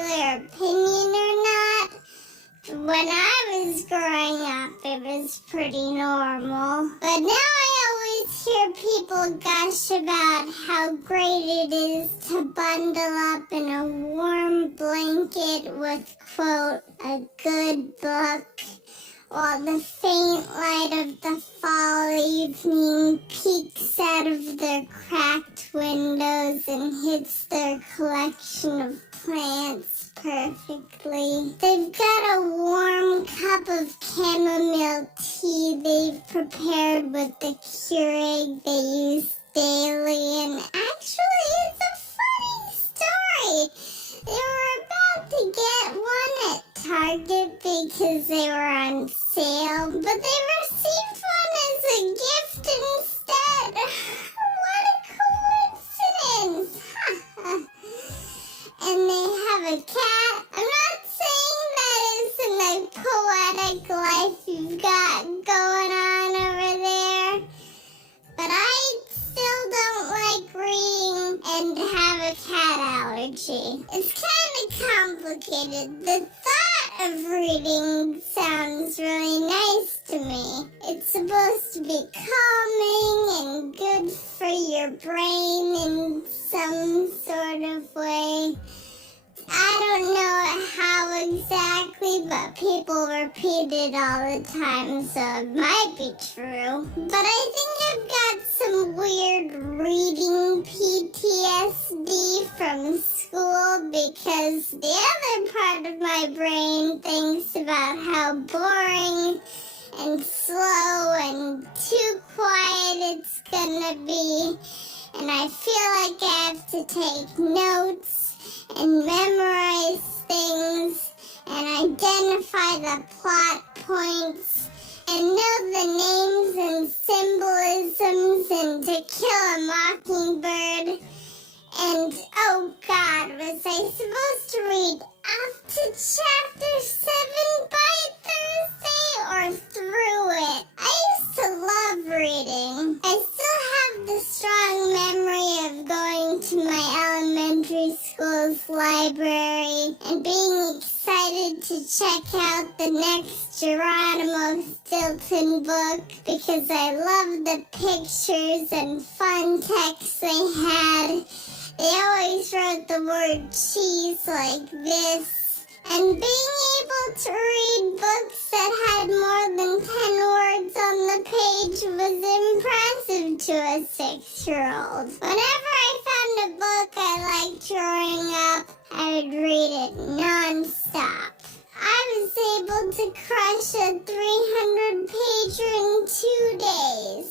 unpopular opinion or not, when I was growing up, it was pretty normal. But now I always hear people gush about how great it is to bundle up in a warm blanket with, quote, a good book, while the faint light of the fall evening peeks out of their cracked windows and hits their collection of plants perfectly. They've got a warm cup of chamomile tea they've prepared with the Keurig they use daily, and actually it's a funny story. They were about to get one at Target because they were on sale, but they received one as a gift instead. What a coincidence! And they have a cat. I'm not saying that isn't a poetic life you've got going on over there, but I still don't like reading and have a cat allergy. It's kind of complicated. The thought of reading sounds really nice to me. It's supposed to be calming and good for your brain in some sort of way. I don't know how exactly, but people repeat it all the time, so it might be true. But I think I've got some weird reading PTSD from school because the other part of my brain thinks about how boring and slow and too quiet it's gonna be, and I feel like I have to take notes and memorize things and identify the plot points and know the names and symbolisms and To Kill a Mockingbird. And oh God, was I supposed to read up to chapter 7 by Thursday or through it? I used to love reading. I still have the strong memory of going to my elementary school's library and being excited to check out the next Geronimo Stilton book because I loved the pictures and fun text they had. They always wrote the word cheese like this. And being able to read books that had more than 10 words on the page was impressive to a 6-year-old. Whenever I found a book I liked growing up, I would read it non-stop. I was able to crush a 300-pager in 2 days,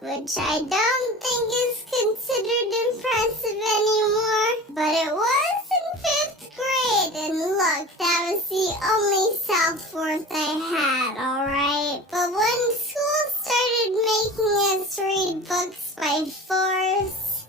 which I don't think is considered impressive anymore, but it was in 5th grade, and look, that was the only self-worth I had, alright? But when school started making us read books by force,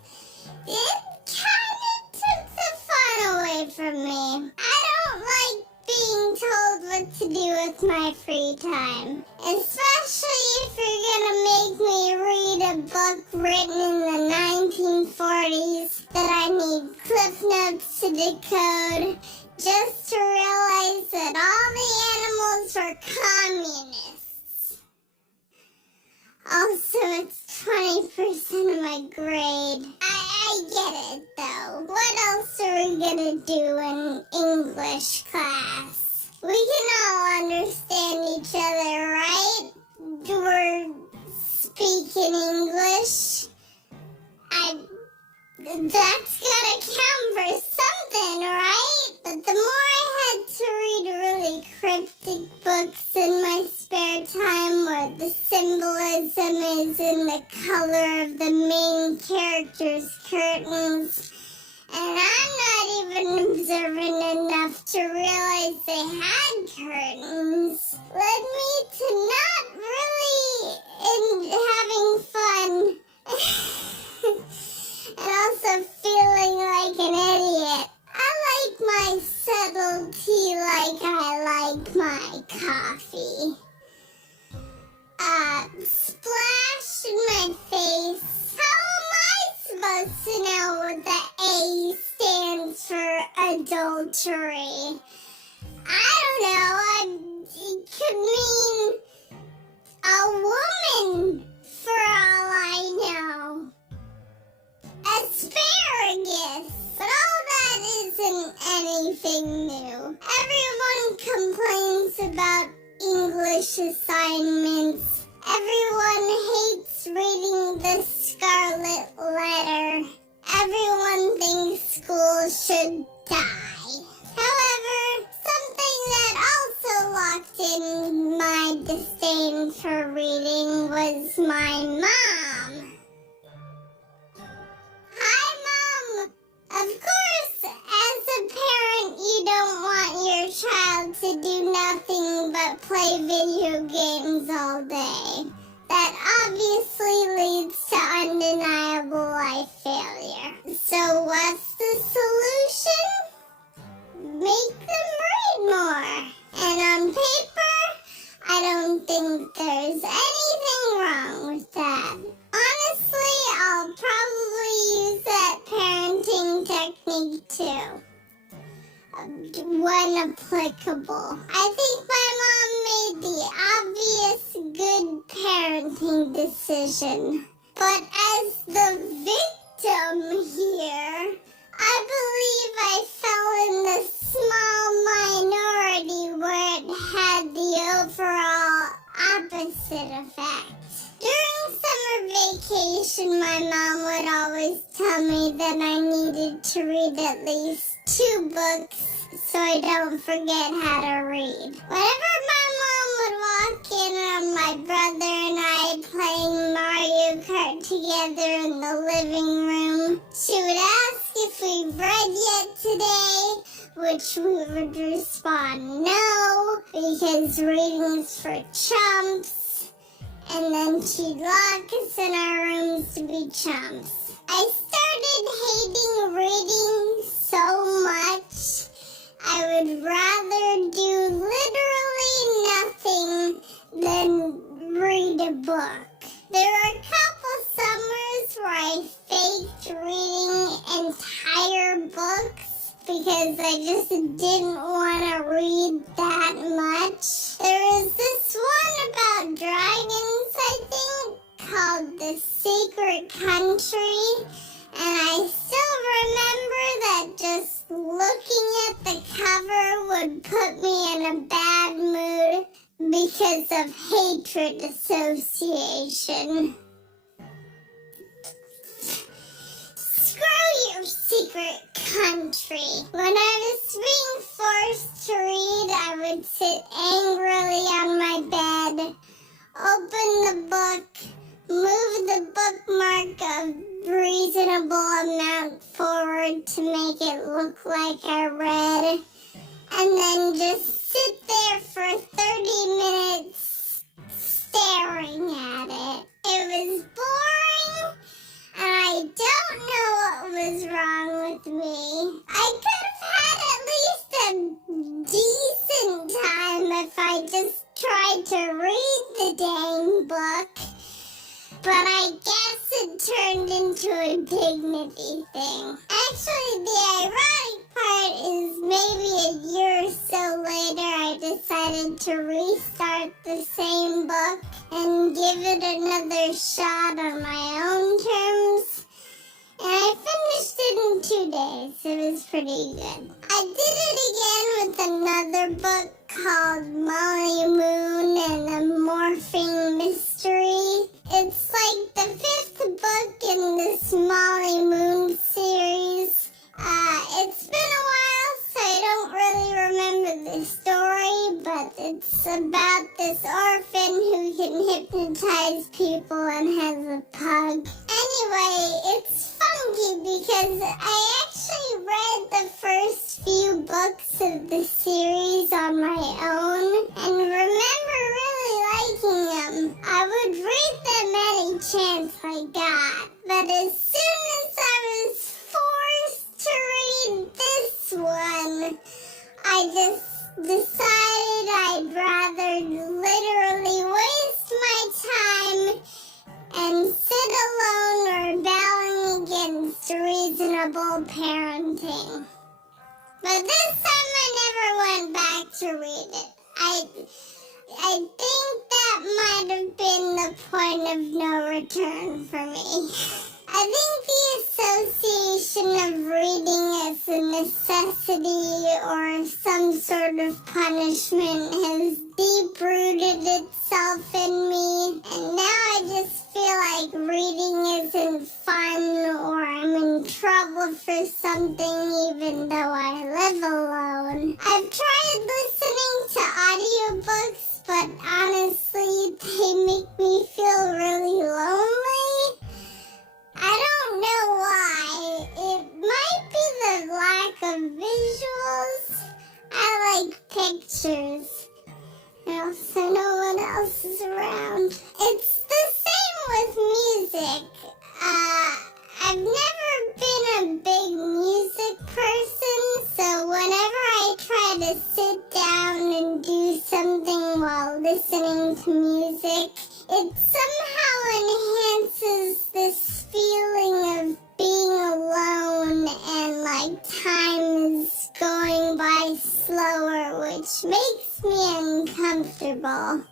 it kind of took the fun away from me. I don't like being told what to do with my free time, especially if you're gonna make me read a book written in the 1940s that I need cliff notes to decode just to realize that all the animals were communists. Also, it's 20% of my grade. I get it, though. What else are we gonna do in English class? We can all understand each other, right? We're speaking English. That's gotta count for something, right? But the more I had to read really cryptic books in my spare time where the symbolism is in the color of the main character's curtains, and I'm not even observant enough to realize they had curtains, led me to not really having fun. And also feeling like an idiot. I like my subtlety like I like my coffee. Splash in my face. How am I supposed to know what the A stands for adultery. I don't know, it could mean a woman for all I know. Asparagus, but all that isn't anything new. Everyone complains about English assignments. Everyone hates reading the Scarlet Letter. Everyone thinks school should die. However, something that also locked in my disdain for reading was my mom. Hi, Mom! Of course, as a parent, you don't want your child to do nothing but play video games all day. That obviously leads to undeniable life failure. So what's the solution? Make them read more. And on paper, I don't think there's anything wrong with that. Honestly, I'll probably use that parenting technique too. When applicable. I think my mom made the obvious good parenting decision. But as the victim here, I believe I fell in the small minority where it had the overall opposite effect. During summer vacation, my mom would always tell me that I needed to read at least 2 books so I don't forget how to read. Whenever my mom would walk in on my brother and I playing Mario Kart together in the living room, she would ask if we read yet today, which we would respond no, because reading's for chumps, and then she'd lock us in our rooms to be chumps. I started hating reading so much, I would rather do literally nothing than read a book. There were a couple summers where I faked reading entire books because I just didn't want to read that much. There was this one about dragons, I think, called The Secret Country, and I still remember that just looking at the cover would put me in a bad mood because of hatred association. Screw your secret country. When I was being forced to read, I would sit angrily on my bed, open the book, move the bookmark a reasonable amount forward to make it look like I read, and then just sit there for 30 minutes staring at it. It was boring, and I don't know what was wrong with me. I could have had at least a decent time if I just tried to read the dang book. But I guess it turned into a dignity thing. Actually, the ironic part is maybe a year or so later I decided to restart the same book and give it another shot on my own terms. And I finished it in 2 days. It was pretty good. I did it again with another book called Molly Moon and the Morphing Mystery. It's like the 5th book in this Molly Moon series. It's been a while, so I don't really remember the story, but it's about this orphan who can hypnotize people and has a pug. Anyway, it's funky because I actually read the first few books of the series on my own and remember really liking them. I would read them any chance I got, but as soon as I was forced to read this one, I just decided I'd rather literally waste my time and sit alone rebelling against reasonable parenting. But this time I never went back to read it. I think that might have been the point of no return for me. I think the association of reading as a necessity or some sort of punishment has deep-rooted itself in me, and now I just feel like reading isn't fun or I'm in trouble for something even though I live alone. I've tried listening to audiobooks, but honestly, they make me feel really lonely. I don't know why. It might be the lack of visuals. I like pictures. So no one else is around. It's the same with music. I've never been a big music person, so whenever I try to sit down and do something while listening to music, it somehow enhances this feeling of being alone and like time is going by slower, which makes me uncomfortable.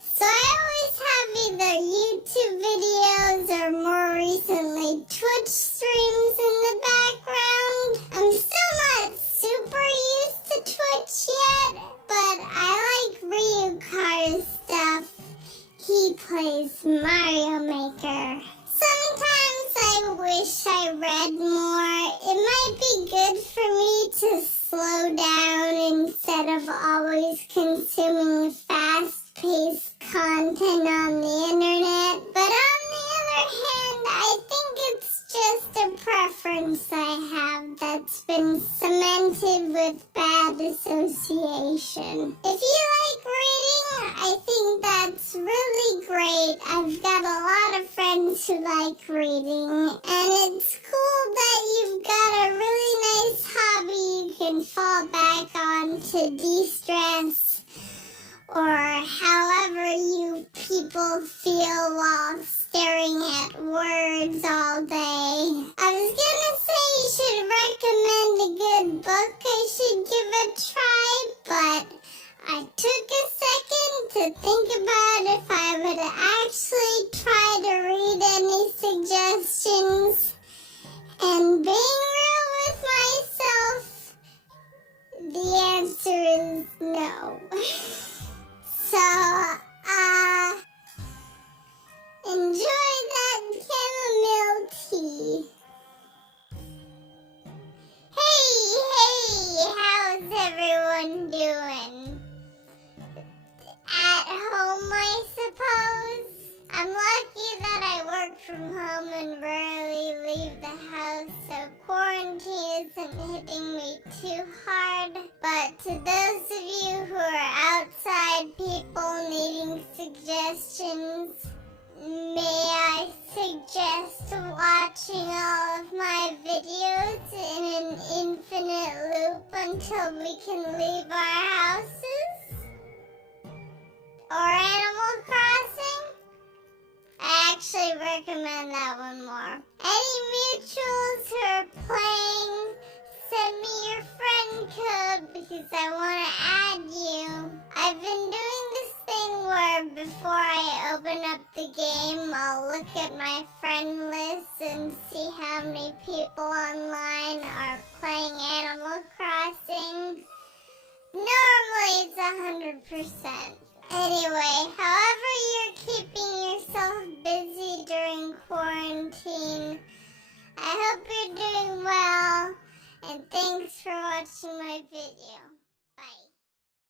So I always have either YouTube videos or more recently Twitch streams in the background. I'm still not super used to Twitch yet, but I like Ryukar's stuff. He plays Mario Maker. Sometimes I wish I read more. It might be good for me to slow down instead of always consuming fast-paced content on the internet. But on the other hand, I think it's just a preference I have that's been cemented with bad association. If you like reading, I think that's really great. I've got a lot of friends who like reading, and it's cool that you've got a really nice hobby you can fall back on to de-stress, or however you people feel while staring at words all day. I was gonna say you should recommend a good book I should give a try, but I took a second to think about if I would actually try to read any suggestions, and being real with myself, the answer is no. So, enjoy that chamomile tea. Hey, how's everyone doing? At home, I suppose? I'm lucky that I work from home and rarely leave the house, so quarantine isn't hitting me too hard. But to those of you who are outside people needing suggestions, may I suggest watching all of my videos in an infinite loop until we can leave our houses? Or Animal Crossing? I actually recommend that one more. Any mutuals who are playing, send me your friend code because I want to add you. I've been doing this thing where before I open up the game, I'll look at my friend list and see how many people online are playing Animal Crossing. Normally it's 100%. Anyway, however you're keeping yourself busy during quarantine, I hope you're doing well, and thanks for watching my video.